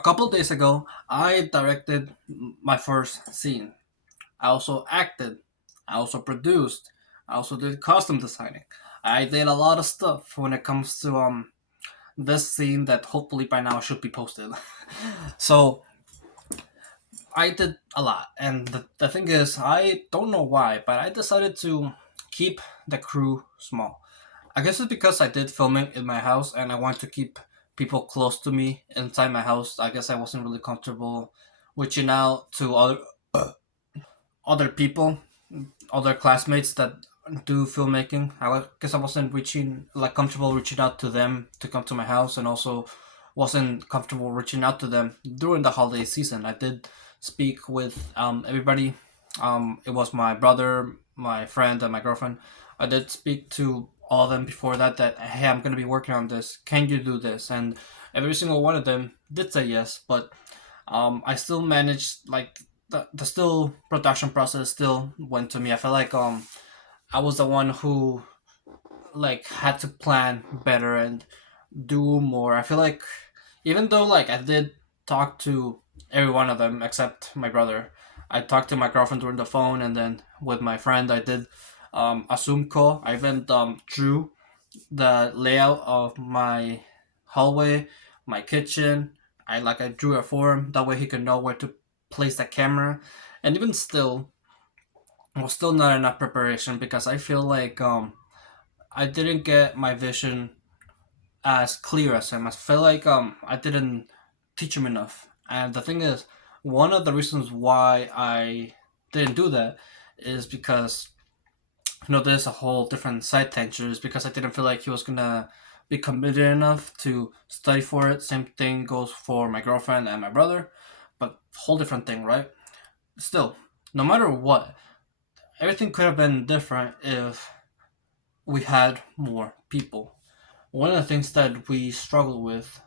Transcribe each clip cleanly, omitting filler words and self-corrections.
A couple days ago, I directed my first scene. I also acted. I also produced. I also did costume designing. I did a lot of stuff when it comes to this scene that hopefully by now should be posted. So I did a lot, and the thing is, I don't know why, but I decided to keep the crew small. I guess it's because I did filming in my house and I want to keep people close to me inside my house. I guess I wasn't really comfortable reaching out to other people, other classmates that do filmmaking. Guess I wasn't reaching like comfortable reaching out to them to come to my house, and also wasn't comfortable reaching out to them during the holiday season. I did speak with everybody. It was my brother, my friend, and my girlfriend. I did speak to all of them before that. That hey, I'm gonna be working on this. Can you do this? And every single one of them did say yes, but I still managed like the still production process still went to me. I felt like I was the one who like had to plan better and do more. I feel like even though like I did talk to every one of them except my brother, I talked to my girlfriend during the phone, and then with my friend I did a Zoom call. I even drew the layout of my hallway, my kitchen. I drew it for him that way he could know where to place the camera, and even still, was still not enough preparation because I feel like I didn't get my vision as clear as him. I feel like I didn't teach him enough, and the thing is, one of the reasons why I didn't do that is because there's a whole different side tangent is because I didn't feel like he was gonna be committed enough to study for it. Same thing goes for my girlfriend and my brother, but whole different thing, right? Still, no matter what, everything could have been different if we had more people. One of the things that we struggled with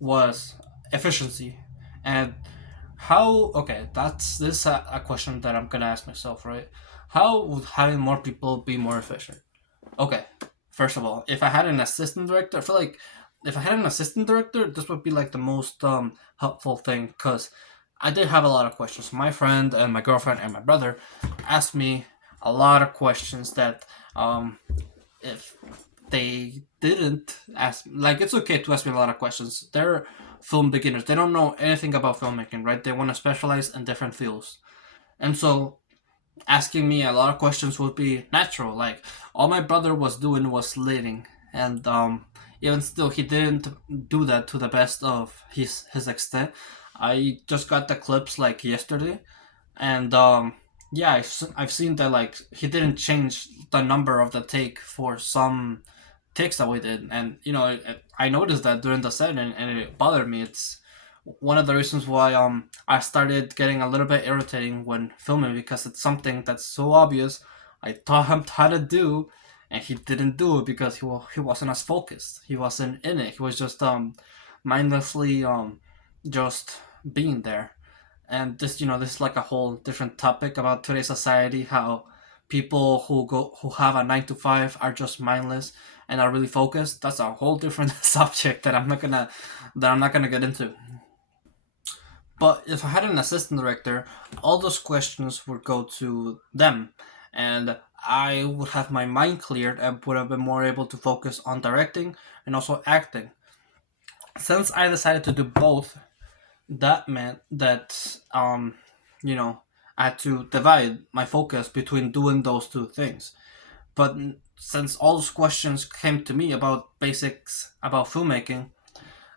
was efficiency, and how. Okay, that's this a question that I'm gonna ask myself, right? How would having more people be more efficient? Okay, first of all, if I had an assistant director, I feel like if I had an assistant director, this would be like the most helpful thing because I did have a lot of questions. My friend and my girlfriend and my brother asked me a lot of questions that if they didn't ask, like it's okay to ask me a lot of questions. They're film beginners. They don't know anything about filmmaking, right? They want to specialize in different fields, and so asking me a lot of questions would be natural. Like all my brother was doing was leading, and even still, he didn't do that to the best of his extent. I just got the clips like yesterday, and yeah, I've seen that like he didn't change the number of the take for some takes that we did, and I noticed that during the set, and it bothered me. It's one of the reasons why I started getting a little bit irritating when filming because it's something that's so obvious. I taught him how to do, and he didn't do it because he wasn't as focused. He wasn't in it. He was just mindlessly just being there. And this is like a whole different topic about today's society. How people who have a 9 to 5 are just mindless and are really focused. That's a whole different subject that I'm not gonna get into. But if I had an assistant director, all those questions would go to them, and I would have my mind cleared and would have been more able to focus on directing and also acting. Since I decided to do both, that meant that I had to divide my focus between doing those two things. But since all those questions came to me about basics about filmmaking,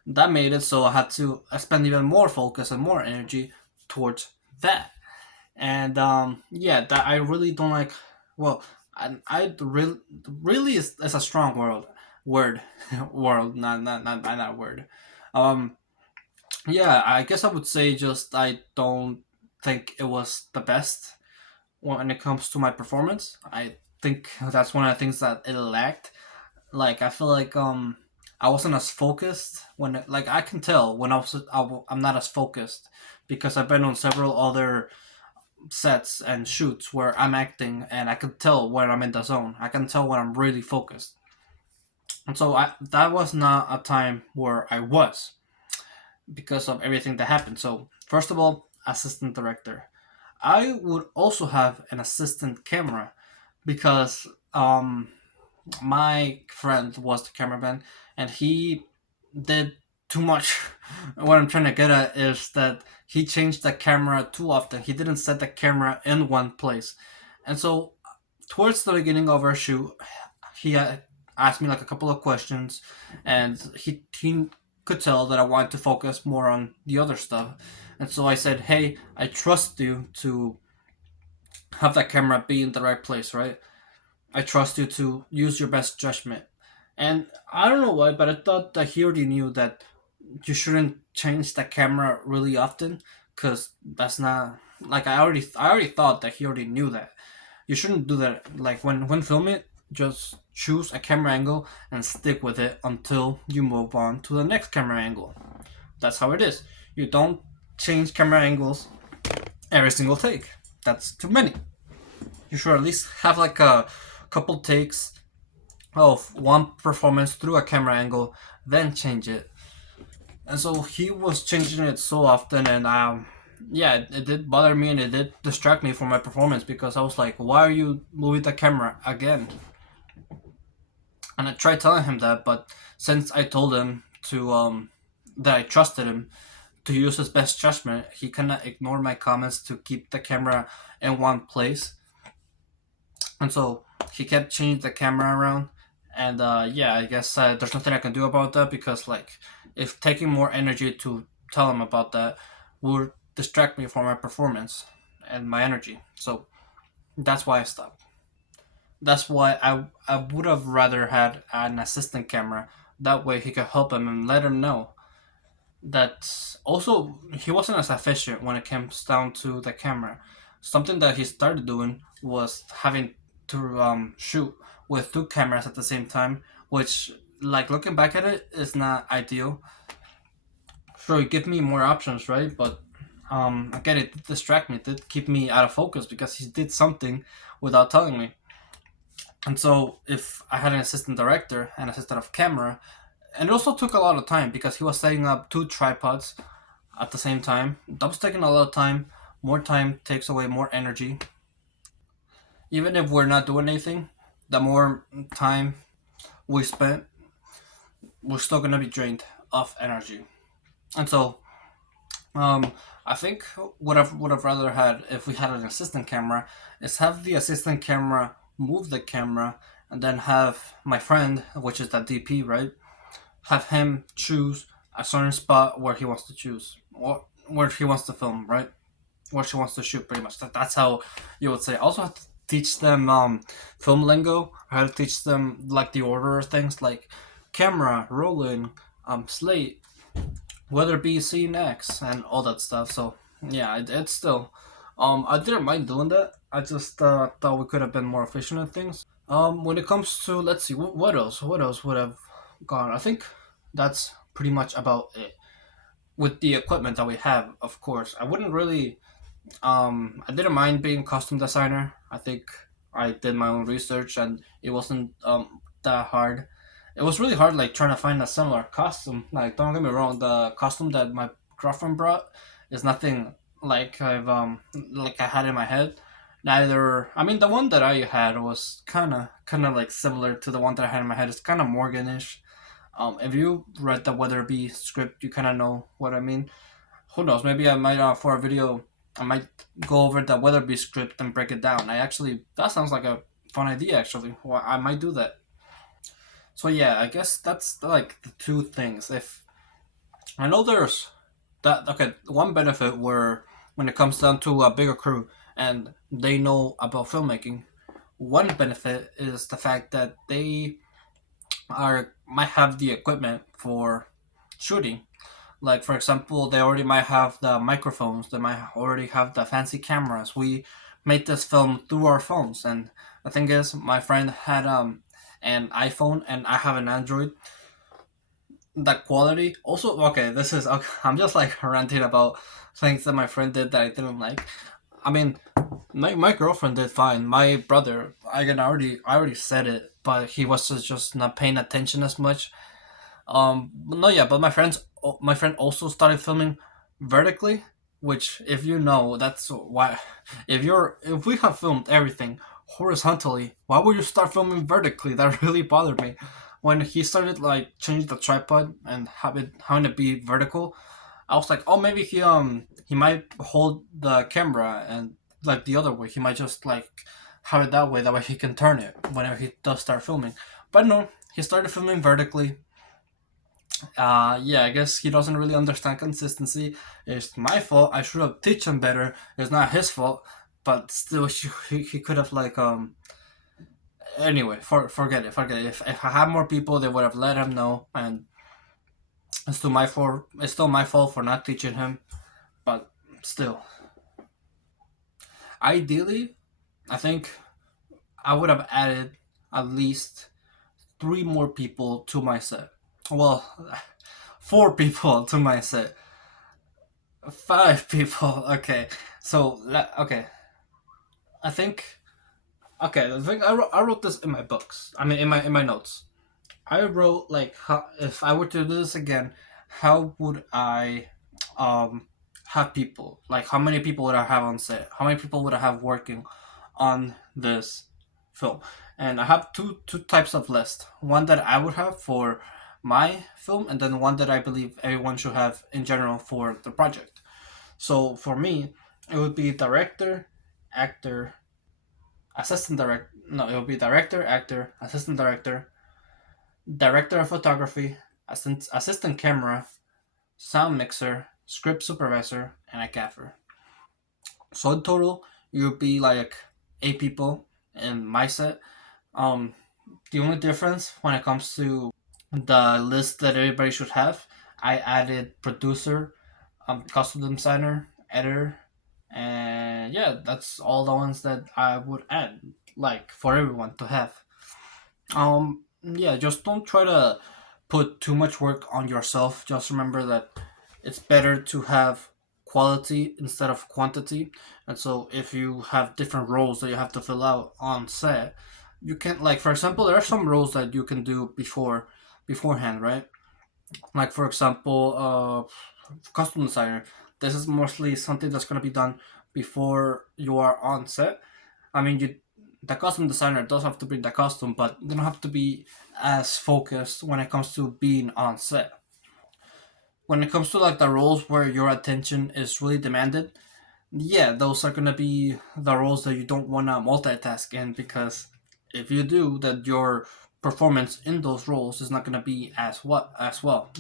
that made it so I had to spend even more focus and more energy towards that. And yeah, that I really don't like. Well, I really is a strong word world, not that word. Um, yeah, I guess I would say just I don't think it was the best when it comes to my performance. I think that's one of the things that it lacked. Like I feel like I wasn't as focused like I can tell when I'm not as focused because I've been on several other sets and shoots where I'm acting and I can tell when I'm in the zone. I can tell when I'm really focused. And so that was not a time where I was. because of everything that happened. So first of all, assistant director. I would also have an assistant camera because my friend was the cameraman and he did too much. What I'm trying to get at is that he changed the camera too often. He didn't set the camera in one place. And so towards the beginning of our shoot, he asked me like a couple of questions, and he could tell that I wanted to focus more on the other stuff. And so I said, "Hey, I trust you to have that camera be in the right place, right? I trust you to use your best judgment." And I don't know why, but I thought that he already knew that you shouldn't change the camera really often, because that's not like I already thought that he already knew that you shouldn't do that. Like when filming, just choose a camera angle and stick with it until you move on to the next camera angle. That's how it is. You don't change camera angles every single take. That's too many. You should at least have like a couple takes of one performance through a camera angle, then change it. And so he was changing it so often, and yeah, it did bother me and it did distract me from my performance because I was like, why are you moving the camera again? And I tried telling him that, but since I told him to that I trusted him to use his best judgment, he kind of ignored my comments to keep the camera in one place. And so he kept changing the camera around. And yeah, I guess there's nothing I can do about that because, like, if taking more energy to tell him about that would distract me from my performance and my energy. So that's why I stopped. That's why I would have rather had an assistant camera. That way he could help him and let him know that also he wasn't as efficient when it comes down to the camera. Something that he started doing was having to shoot with two cameras at the same time, which, like, looking back at it, is not ideal. Sure, it gave me more options, right? But again, it did distract me, it did keep me out of focus because he did something without telling me. And so, if I had an assistant director, an assistant of camera, and it also took a lot of time because he was setting up two tripods at the same time. That was taking a lot of time. More time takes away more energy. Even if we're not doing anything, the more time we spent, we're still gonna be drained of energy. And so, I think what I've rather had if we had an assistant camera is have the assistant camera move the camera and then have my friend, which is the DP, right? Have him choose a certain spot where he wants to choose, or where he wants to film, right? Where she wants to shoot, pretty much. That's how you would say. I also have to teach them film lingo. I have to teach them like the order of things, like camera, rolling, slate, whether it be scene X, and all that stuff. So yeah, it's still. I didn't mind doing that. I just thought we could have been more efficient at things. When it comes to, let's see, what else? What else would have gone? I think that's pretty much about it. With the equipment that we have, of course, I wouldn't really. I didn't mind being costume designer. I think I did my own research, and it wasn't that hard. It was really hard, like trying to find a similar costume. Like, don't get me wrong, the costume that my girlfriend brought is nothing like I had in my head. Neither, I mean, the one that I had was kind of like similar to the one that I had in my head. It's kind of Morganish. If you read the Weatherby script, you kind of know what I mean. Who knows? Maybe I might for a video, I might go over the Weatherby script and break it down. That sounds like a fun idea. Actually, well, I might do that. So yeah, I guess that's like the two things. If I know there's that, okay, one benefit where when it comes down to a bigger crew and they know about filmmaking, one benefit is the fact that they are might have the equipment for shooting. Like, for example, they already might have the microphones, they might already have the fancy cameras. We made this film through our phones, and the thing is, my friend had an iPhone and I have an Android. The quality also, okay, this is okay, I'm just like ranting about things that my friend did that I didn't like. I mean, my girlfriend did fine. My brother, I already said it, but he was just not paying attention as much. No, yeah, but my friends my friend also started filming vertically, which, if you know, that's why. If we have filmed everything horizontally, why would you start filming vertically? That really bothered me. When he started like changing the tripod and having it be vertical, I was like, oh, maybe he might hold the camera and like the other way. He might just like have it that way. That way he can turn it whenever he does start filming. But no, he started filming vertically. Yeah, I guess he doesn't really understand consistency. It's my fault. I should have teach him better. It's not his fault, but still, he could have like Anyway, forget it. Forget it. If I had more people, they would have let him know, and it's still my fault. It's still my fault for not teaching him. But still, ideally, I think I would have added at least three more people to my set. Well, four people to my set. Five people. Okay. So okay. I think okay. The thing I wrote this in my books. I mean, in my notes. I wrote like how, if I were to do this again, how would I um have people? Like how many people would I have on set? How many people would I have working on this film? And I have two types of list. One that I would have for my film, and then one that I believe everyone should have in general for the project. So for me, it would be director, actor, assistant director. No, it would be director, actor, assistant director, director of photography, assistant camera, sound mixer, script supervisor, and a gaffer. So in total, you would be like 8 people in my set. Um, the only difference when it comes to the list that everybody should have, I added producer, costume designer, editor, and yeah, that's all the ones that I would add, like for everyone to have. Yeah, just don't try to put too much work on yourself. Just remember that it's better to have quality instead of quantity. And so if you have different roles that you have to fill out on set, you can, like, for example, there are some roles that you can do beforehand, right? Like for example, costume designer. This is mostly something that's going to be done before you are on set. I mean, you the costume designer does have to bring the costume, but they don't have to be as focused when it comes to being on set. When it comes to like the roles where your attention is really demanded, yeah, those are gonna be the roles that you don't want to multitask in, because if you do, that your performance in those roles is not gonna be as well.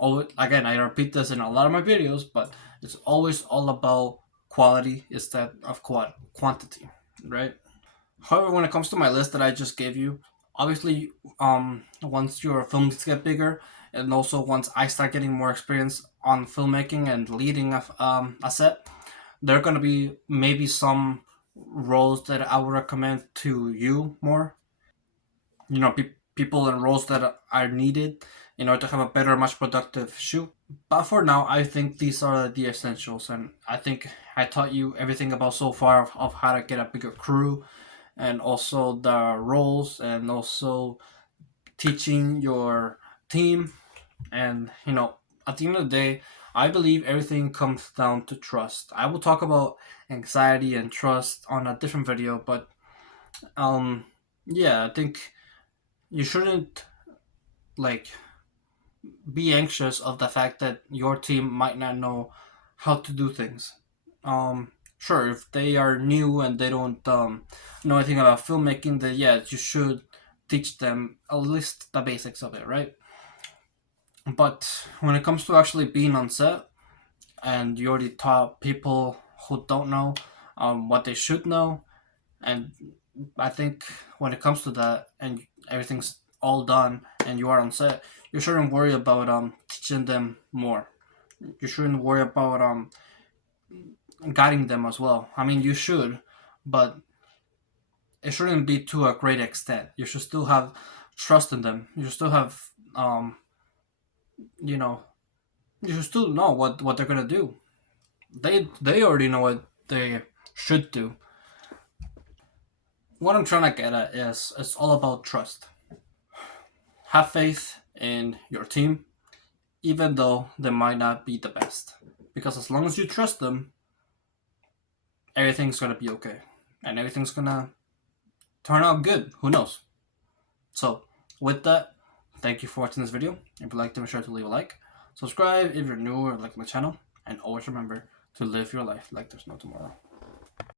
Oh, again, I repeat this in a lot of my videos, but it's always all about quality instead of quantity, right? However, when it comes to my list that I just gave you, obviously, once your films get bigger, and also once I start getting more experience on filmmaking and leading a set, there are gonna be maybe some roles that I would recommend to you more. You know, people in roles that are needed in order to have a better, much productive shoot. But for now, I think these are the essentials, and I think I taught you everything about so far of how to get a bigger crew, and also the roles, and also teaching your team. And at the end of the day, I believe everything comes down to trust. I will talk about anxiety and trust on a different video, but um yeah, I think you shouldn't like be anxious of the fact that your team might not know how to do things. Sure, if they are new and they don't know anything about filmmaking, then yeah, you should teach them at least the basics of it, right? But when it comes to actually being on set, and you already taught people who don't know what they should know, and I think when it comes to that, and everything's all done and you are on set, you shouldn't worry about teaching them more. You shouldn't worry about guiding them as well. I mean, you should, but it shouldn't be to a great extent. You should still have trust in them. You should still have you know you should still know what they're gonna do. They already know what they should do. What I'm trying to get at is it's all about trust. Have faith in your team. even though they might not be the best. Because as long as you trust them, everything's gonna be okay. And everything's gonna turn out good. Who knows? So, with that, thank you for watching this video. If you liked it, be sure to leave a like. Subscribe if you're new or like my channel. And always remember to live your life like there's no tomorrow.